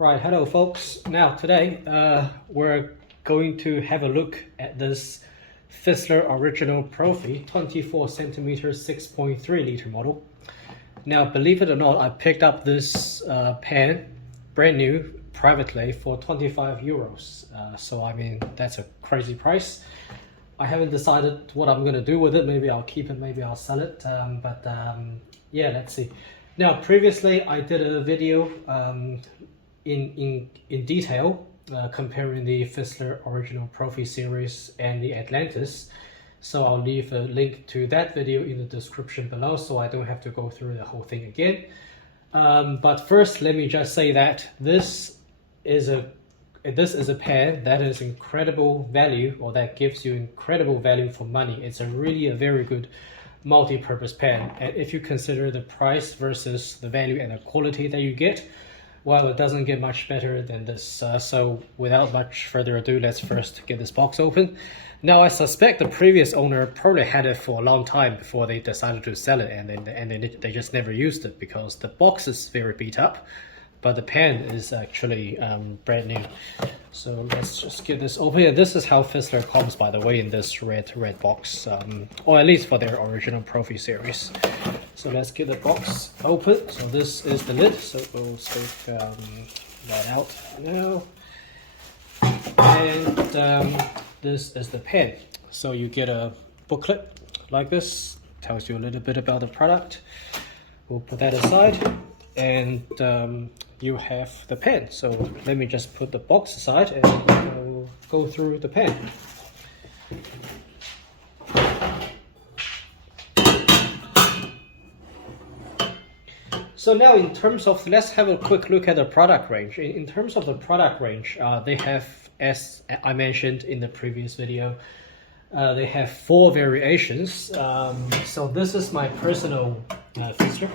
Right, hello folks. Now today we're going to have a look at this Fissler Original-Profi 24cm 6.3 liter model. Now believe it or not, I picked up this pan brand new privately for 25 euros. So I mean, that's a crazy price. I haven't decided what I'm going to do with it. Maybe I'll keep it, maybe I'll sell it. Yeah, let's see. Now previously I did a video in detail comparing the Fissler Original-Profi series and the Atlantis. So I'll leave a link to that video in the description below so I don't have to go through the whole thing again. But first, let me just say that this is a pan that is incredible value, or that gives you incredible value for money. It's really a very good multi-purpose pan, and if you consider the price versus the value and the quality that you get, well, it doesn't get much better than this. So without much further ado, let's first get this box open. Now I suspect the previous owner probably had it for a long time before they decided to sell it, and then they just never used it because the box is very beat up, but the pan is actually brand new. So let's just get this open. And this is how Fissler comes, by the way, in this red box, or at least for their Original-Profi series. So let's get the box open. So this is the lid, so we'll take that out now. And this is the pen. So you get a booklet like this, tells you a little bit about the product. We'll put that aside, and you have the pen. So let me just put the box aside and we'll go through the pen. So now in terms of, let's have a quick look at the product range. In terms of the product range, they have, as I mentioned in the previous video, they have 4 variations. So this is my personal feature.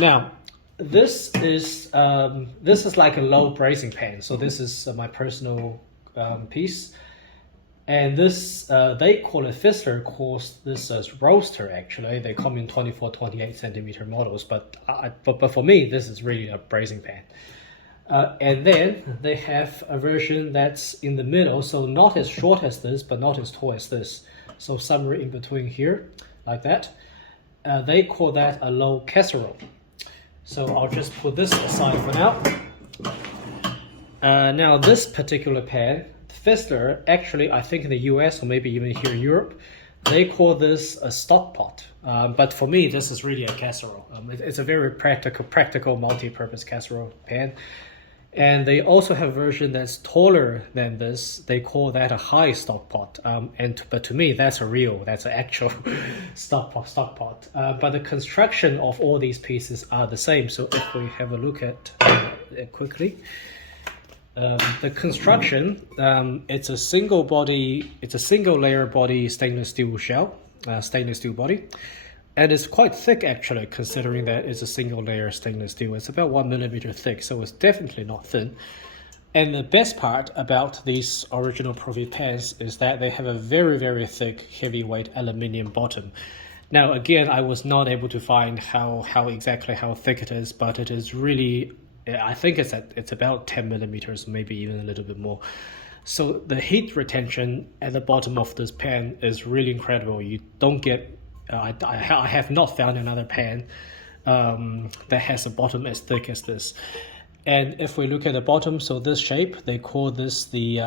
Now, this is like a low bracing pan. So this is my personal piece. And this, they call it, Fissler calls this as roaster actually. They come in 24, 28 centimeter models, but for me, this is really a bracing pan. And then they have a version that's in the middle, so not as short as this, but not as tall as this. So somewhere in between here, like that. They call that a low casserole. So I'll just put this aside for now. Now this particular pan, Fissler, actually I think in the US or maybe even here in Europe, they call this a stock pot. But for me, this is really a casserole. It's a very practical multi-purpose casserole pan. And they also have a version that's taller than this. They call that a high stock pot. But to me, that's an actual stock pot. But the construction of all these pieces are the same. So if we have a look at it quickly, the construction, it's a single layer body stainless steel shell, stainless steel body. And it's quite thick actually, considering that it's a single layer stainless steel. It's about 1 millimeter thick, so it's definitely not thin. And the best part about these Original-Profi pans is that they have a very thick, heavyweight aluminium bottom. Now again, I was not able to find exactly how thick it is, but it is really, I think it's about 10 millimeters, maybe even a little bit more. So the heat retention at the bottom of this pan is really incredible. You don't get, I have not found another pan that has a bottom as thick as this. And if we look at the bottom, so this shape, they call this the,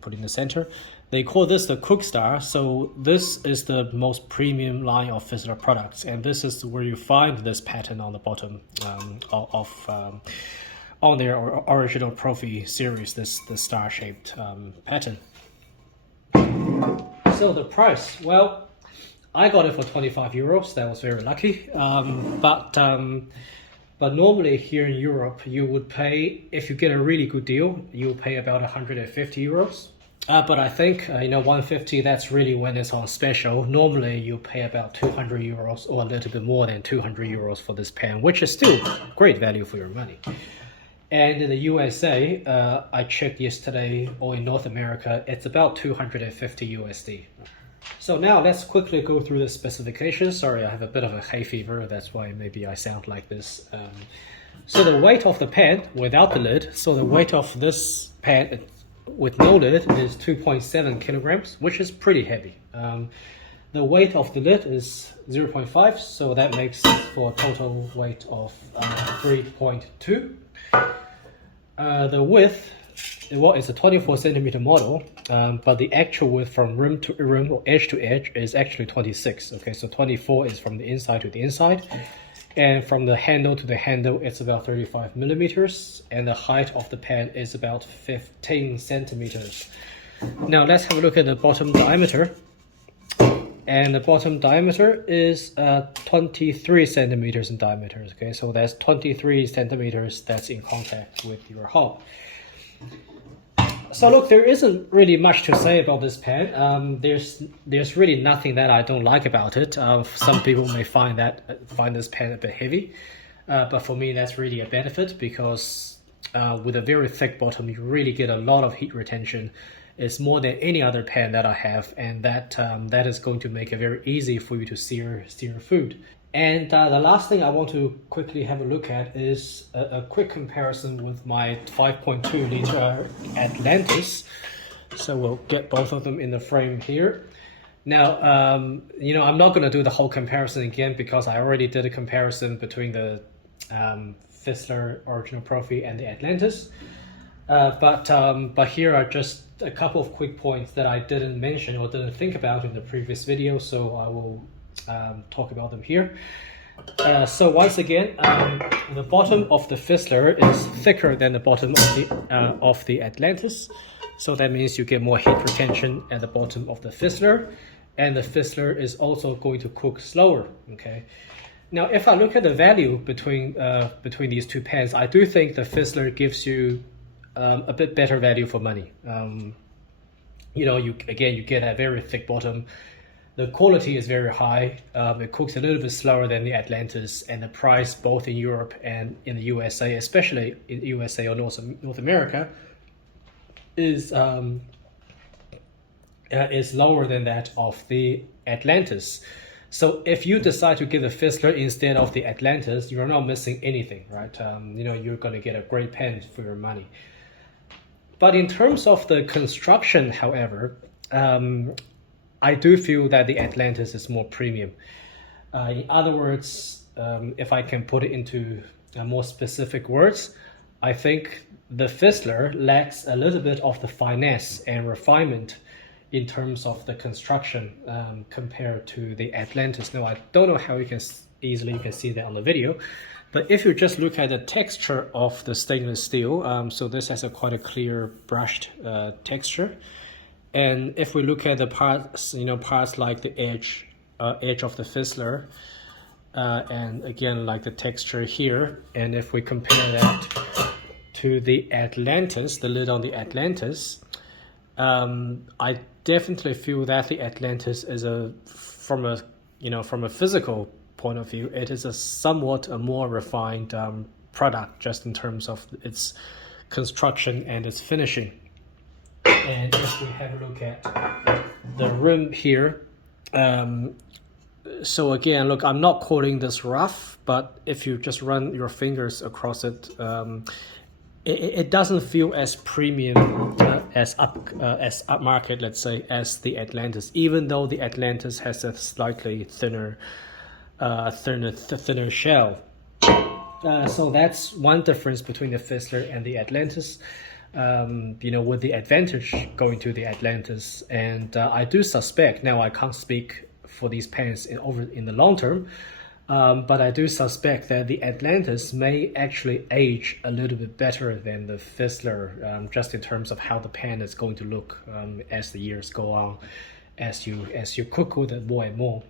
put in the center, they call this the Cook Star. So this is the most premium line of Fissler products. And this is where you find this pattern on the bottom on their Original-Profi series, this star-shaped pattern. So the price, well, I got it for 25 euros. That was very lucky. But normally here in Europe, you would pay, if you get a really good deal, you will pay about 150 euros. But I think, 150, that's really when it's on special. Normally you pay about 200 euros or a little bit more than 200 euros for this pan, which is still great value for your money. And in the USA, I checked yesterday, or in North America, it's about 250 USD. So now let's quickly go through the specifications. Sorry, I have a bit of a hay fever, that's why maybe I sound like this. So the weight of the pan without the lid, so the weight of this pan with no lid is 2.7 kilograms, which is pretty heavy. The weight of the lid is 0.5, so that makes for a total weight of 3.2. The width, well, it's a 24 centimeter model, but the actual width from rim to rim or edge to edge is actually 26. Okay, so 24 is from the inside to the inside, and from the handle to the handle it's about 35 millimeters, and the height of the pan is about 15 centimeters. Now let's have a look at the bottom diameter. And the bottom diameter is 23 centimeters in diameter. Okay, so that's 23 centimeters that's in contact with your hull. So look, there isn't really much to say about this pan. There's really nothing that I don't like about it. Some people may find this pan a bit heavy, but for me that's really a benefit, because with a very thick bottom you really get a lot of heat retention. It's more than any other pan that I have, and that is going to make it very easy for you to sear food. And the last thing I want to quickly have a look at is a quick comparison with my 5.2 liter Atlantis. So we'll get both of them in the frame here. Now, I'm not going to do the whole comparison again, because I already did a comparison between the Fissler Original-Profi and the Atlantis. But here are just a couple of quick points that I didn't mention or didn't think about in the previous video, so I will talk about them here. So once again, the bottom of the Fissler is thicker than the bottom of the Atlantis, so that means you get more heat retention at the bottom of the Fissler, and the Fissler is also going to cook slower. Okay. Now, if I look at the value between these two pans, I do think the Fissler gives you a bit better value for money. You get a very thick bottom. The quality is very high. It cooks a little bit slower than the Atlantis, and the price both in Europe and in the USA, especially in the USA or North America, is lower than that of the Atlantis. So if you decide to get the Fissler instead of the Atlantis, you're not missing anything, right? You're going to get a great pan for your money. But in terms of the construction, however, I do feel that the Atlantis is more premium. In other words, if I can put it into more specific words, I think the Fissler lacks a little bit of the finesse and refinement in terms of the construction compared to the Atlantis. Now, I don't know how you can see that on the video, but if you just look at the texture of the stainless steel, so this has quite a clear brushed texture. And if we look at the parts, parts like the edge of the Fissler, and again, like the texture here, and if we compare that to the Atlantis, the lid on the Atlantis, I definitely feel that the Atlantis is from a physical point of view, it is a somewhat more refined product, just in terms of its construction and its finishing. And if we have a look at the rim here, so again, look, I'm not calling this rough, but if you just run your fingers across it, it doesn't feel as premium as upmarket, let's say, as the Atlantis, even though the Atlantis has a slightly thinner shell. So that's one difference between the Fissler and the Atlantis. With the advantage going to the Atlantis, and I do suspect, now I can't speak for these pans in the long term, but I do suspect that the Atlantis may actually age a little bit better than the Fissler, just in terms of how the pan is going to look as the years go on, as you cook with it more and more.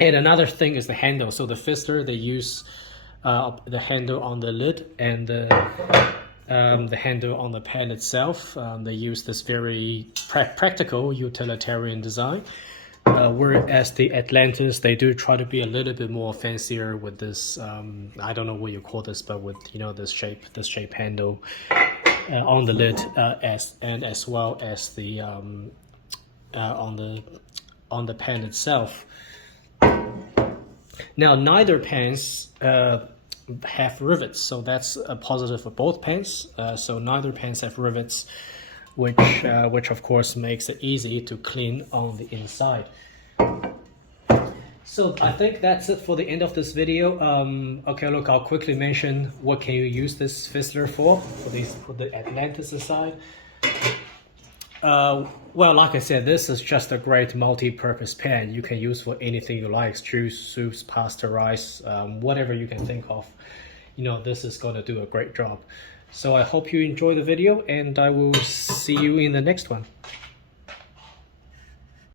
And another thing is the handle. So the Fissler, they use the handle on the lid and the handle on the pan itself. They use this very practical utilitarian design, whereas the Atlantis, they do try to be a little bit more fancier with this, I don't know what you call this, but with this shape handle on the lid, as well as the on on the pan itself. Now, neither pans have rivets, so that's a positive for both pans. So neither pans have rivets, which of course makes it easy to clean on the inside. So I think that's it for the end of this video. Okay, look, I'll quickly mention what can you use this Fissler for the Atlantis side. Well, like I said, this is just a great multi-purpose pan. You can use for anything you like: stews, soups, pasta, rice, whatever you can think of. You know, this is going to do a great job. So I hope you enjoy the video, and I will see you in the next one.